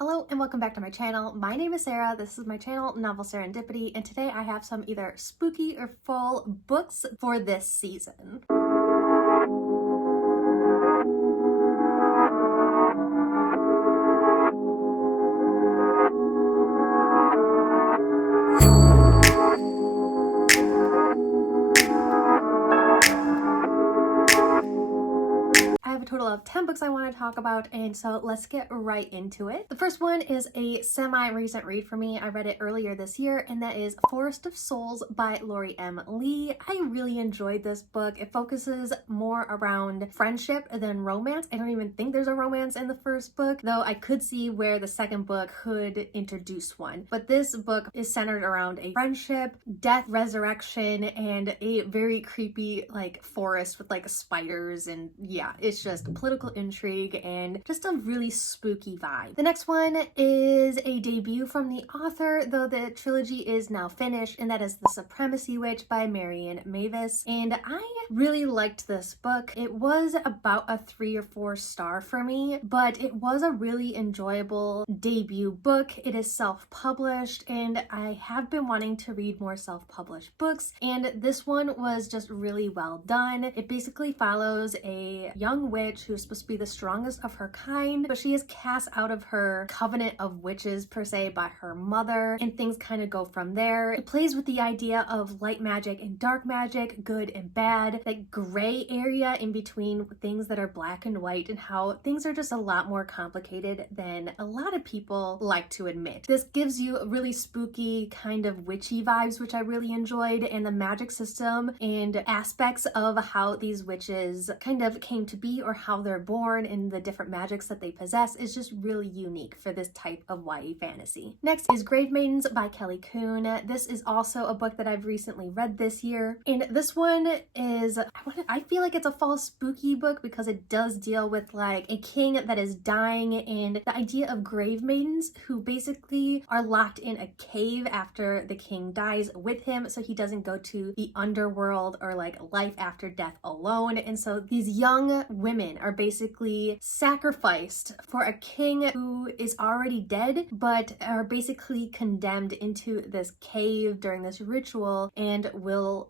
Hello and welcome back to my channel. My name is Sarah, this is my channel, Novel Sarah-ndipity, and today I have some either spooky or full books for this season. I have a total of 10 books I want to talk about, and so let's get right into it. The first one is a semi-recent read for me. I read it earlier this year, and that is Forest of Souls by Lori M. Lee. I really enjoyed this book. It focuses more around friendship than romance. I don't even think there's a romance in the first book, though I could see where the second book could introduce one. But this book is centered around a friendship, death, resurrection, and a very creepy forest with spiders, and yeah, it's just political intrigue and just a really spooky vibe. The next one is a debut from the author, though the trilogy is now finished, and that is The Supremacy Witch by Marian Mavis. And I really liked this book. It was about a 3 or 4 star for me, but it was a really enjoyable debut book. It is self-published, and I have been wanting to read more self-published books, and this one was just really well done. It basically follows a young witch who's supposed to be the strongest of her kind, but she is cast out of her covenant of witches per se by her mother, and things kind of go from there. It plays with the idea of light magic and dark magic, good and bad, that gray area in between things that are black and white, and how things are just a lot more complicated than a lot of people like to admit. This gives you really spooky kind of witchy vibes, which I really enjoyed, and the magic system and aspects of how these witches kind of came to be or how they're born and the different magics that they possess is just really unique for this type of YA fantasy. Next is Gravemaidens by Kelly Kuhn. This is also a book that I've recently read this year, and this one is, I feel like it's a fall spooky book because it does deal with a king that is dying, and the idea of grave maidens who basically are locked in a cave after the king dies with him, so he doesn't go to the underworld or life after death alone. And so these young women are basically sacrificed for a king who is already dead, but are basically condemned into this cave during this ritual and will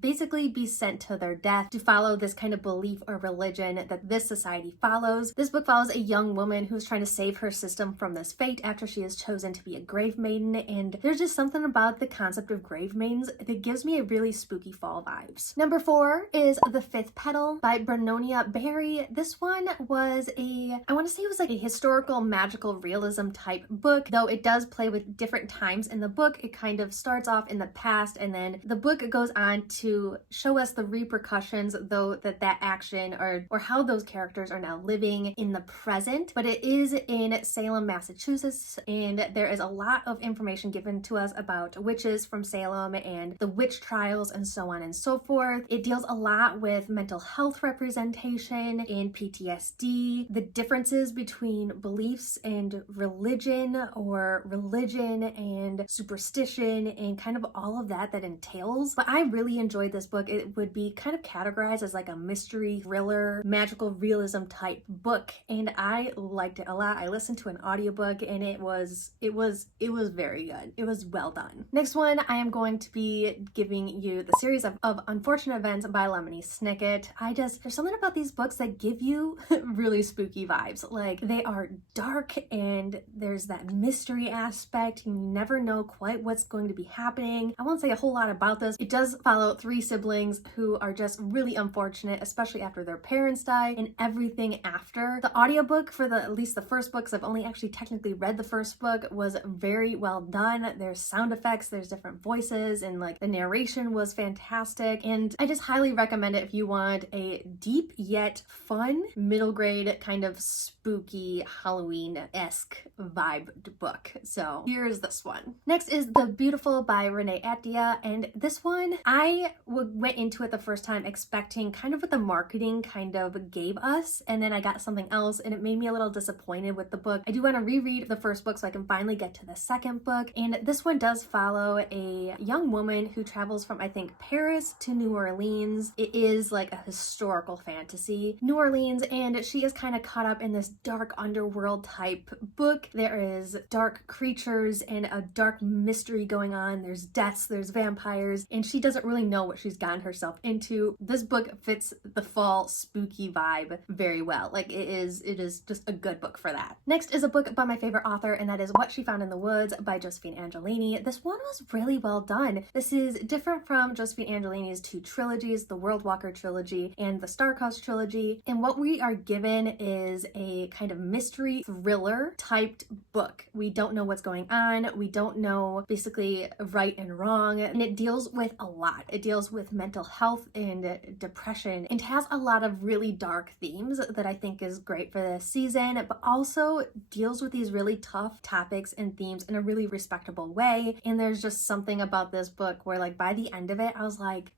basically be sent to their death to follow this kind of belief or religion that this society follows. This book follows a young woman who's trying to save her system from this fate after she is chosen to be a grave maiden, and there's just something about the concept of grave maidens that gives me a really spooky fall vibes. Number 4 is The Fifth Petal by Brenonia Berry. This one was I want to say it was a historical magical realism type book, though it does play with different times in the book. It kind of starts off in the past, and then the book goes on to show us the repercussions, though, that action or how those characters are now living in the present. But it is in Salem, Massachusetts, and there is a lot of information given to us about witches from Salem and the witch trials and so on and so forth. It deals a lot with mental health representation and PTSD, the differences between beliefs and religion, or religion and superstition, and kind of all of that entails. But I really enjoyed this book. It would be kind of categorized as a mystery thriller magical realism type book, and I liked it a lot. I listened to an audiobook, and it was very good. It was well done. Next one, I am going to be giving you the series of Unfortunate Events by Lemony Snicket. There's something about these books that give you really spooky vibes. They are dark, and there's that mystery aspect, and you never know quite what's going to be happening. I won't say a whole lot about this. It does follow 3 siblings who are just really unfortunate, especially after their parents die and everything after. The audiobook for at least the first book, 'cause I've only actually technically read the first book, was very well done. There's sound effects, there's different voices, and the narration was fantastic. And I just highly recommend it if you want a deep yet fun middle grade kind of spooky Halloween-esque vibe book. So here's this one. Next is The Beautiful by Renee Attia, and this one I went into it the first time expecting kind of what the marketing kind of gave us, and then I got something else, and it made me a little disappointed with the book. I do want to reread the first book so I can finally get to the second book, and this one does follow a young woman who travels from, I think, Paris to New Orleans. It is a historical fantasy. New Orleans, and she is kind of caught up in this dark underworld type book. There is dark creatures and a dark mystery going on. There's deaths, there's vampires, and she doesn't really know what she's gotten herself into. This book fits the fall spooky vibe very well. Like it is just a good book for that. Next is a book by my favorite author, and that is What She Found in the Woods by Josephine Angelini. This one was really well done. This is different from Josephine Angelini's two trilogies, the World Walker trilogy and the Star-Crossed trilogy. And what we are given is a kind of mystery thriller typed book. We don't know what's going on. We don't know basically right and wrong. And it deals with a lot. It deals with mental health and depression and has a lot of really dark themes that I think is great for this season, but also deals with these really tough topics and themes in a really respectable way. And there's just something about this book where like by the end of it, I was like,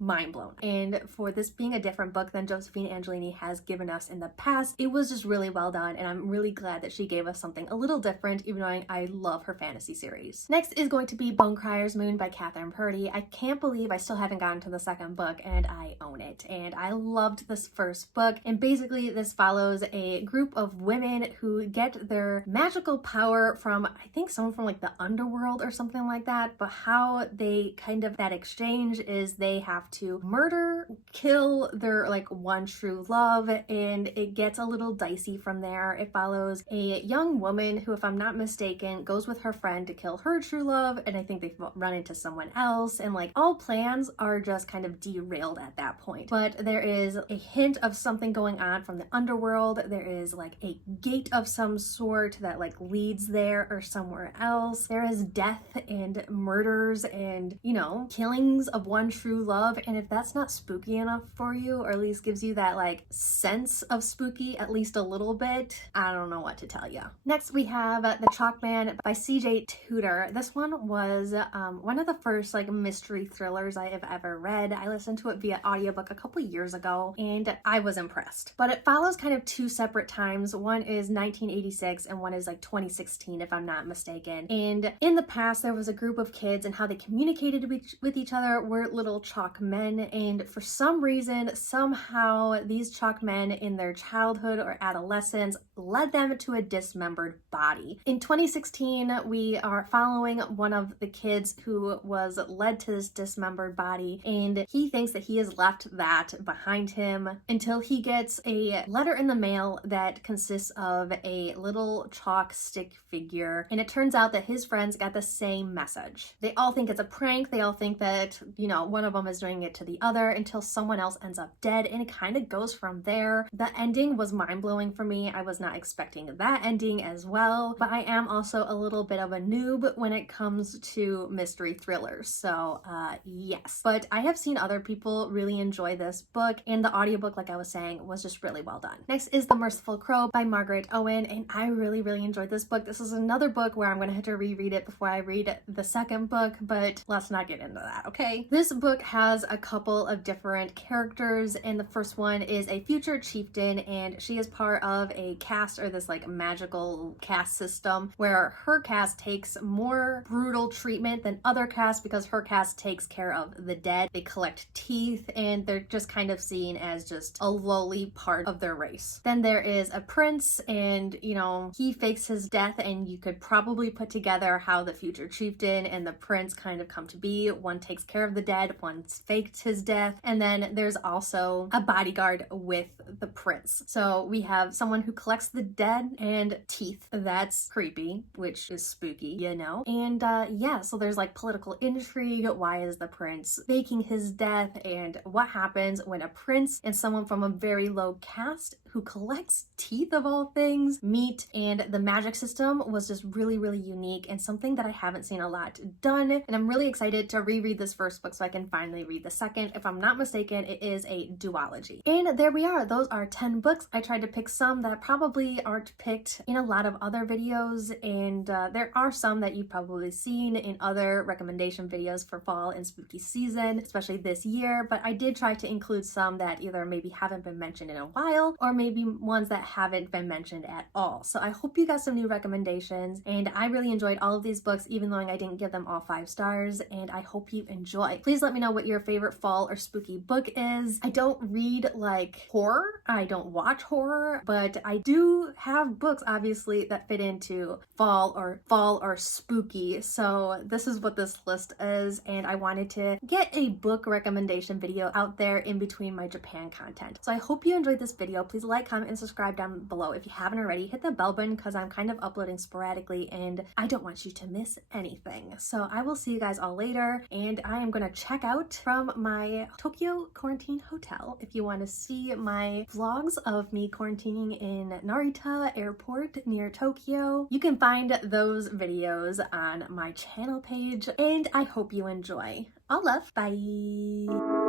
mind blown. And for this being a different book than Josephine Angelini has given us in the past, it was just really well done, and I'm really glad that she gave us something a little different, even though I love her fantasy series. Next is going to be Bonecryer's Moon by Catherine Purdy. I can't believe I still haven't gotten to the second book, and I own it. And I loved this first book, and basically this follows a group of women who get their magical power from, I think someone from like the underworld or something like that, but how they kind of, that exchange is they have to murder, kill their like one true love, and it gets a little dicey from there. It follows a young woman who, if I'm not mistaken, goes with her friend to kill her true love, and I think they run into someone else, and like all plans are just kind of derailed at that point. But there is a hint of something going on from the underworld. There is like a gate of some sort that like leads there or somewhere else. There is death and murders and, you know, killings of one true love. And if that's not spooky enough for you, or at least gives you that like sense of spooky at least a little bit, I don't know what to tell you. Next we have The Chalk Man by CJ Tudor. This one was one of the first like mystery thrillers I have ever read. I listened to it via audiobook a couple years ago and I was impressed. But it follows kind of two separate times. One is 1986 and one is like 2016 if I'm not mistaken. And in the past there was a group of kids, and how they communicated with each other were little chalk men, and for some reason, somehow these chalk men in their childhood or adolescence led them to a dismembered body. In 2016, we are following one of the kids who was led to this dismembered body, and he thinks that he has left that behind him until he gets a letter in the mail that consists of a little chalk stick figure, and it turns out that his friends got the same message. They all think it's a prank. They all think that, you know, one of them is doing it to the other, until someone else ends up dead, and it kind of goes from there. The ending was mind-blowing for me. I was not expecting that ending as well, but I am also a little bit of a noob when it comes to mystery thrillers, so yes. But I have seen other people really enjoy this book, and the audiobook, like I was saying, was just really well done. Next is The Merciful Crow by Margaret Owen, and I really enjoyed this book. This is another book where I'm going to have to reread it before I read the second book, but let's not get into that, okay? This book has a couple of different characters, and the first one is a future chieftain, and she is part of a caste, or this like magical caste system, where her caste takes more brutal treatment than other castes because her caste takes care of the dead. They collect teeth, and they're just kind of seen as just a lowly part of their race. Then there is a prince, and you know, he fakes his death, and you could probably put together how the future chieftain and the prince kind of come to be. One takes care of the dead, one's faked his death, and then there's also a bodyguard with the prince. So we have someone who collects the dead and teeth. That's creepy, which is spooky, you know? And yeah, so there's like political intrigue. Why is the prince faking his death? And what happens when a prince and someone from a very low caste who collects teeth of all things meet? And the magic system was just really unique, and something that I haven't seen a lot done. And I'm really excited to reread this first book so I can finally read the second. If I'm not mistaken, it is a duology. And there we are. Those are 10 books. I tried to pick some that probably aren't picked in a lot of other videos, and there are some that you've probably seen in other recommendation videos for fall and spooky season, especially this year, but I did try to include some that either maybe haven't been mentioned in a while, or maybe maybe ones that haven't been mentioned at all. So I hope you got some new recommendations, and I really enjoyed all of these books, even though I didn't give them all 5 stars, and I hope you enjoy. Please let me know what your favorite fall or spooky book is. I don't read like horror, I don't watch horror, but I do have books obviously that fit into fall or spooky. So this is what this list is, and I wanted to get a book recommendation video out there in between my Japan content. So I hope you enjoyed this video. Please like, comment, and subscribe down below. If you haven't already, hit the bell button because I'm kind of uploading sporadically and I don't want you to miss anything. So I will see you guys all later, and I am going to check out from my Tokyo quarantine hotel. If you want to see my vlogs of me quarantining in Narita Airport near Tokyo, you can find those videos on my channel page, and I hope you enjoy. All love, bye!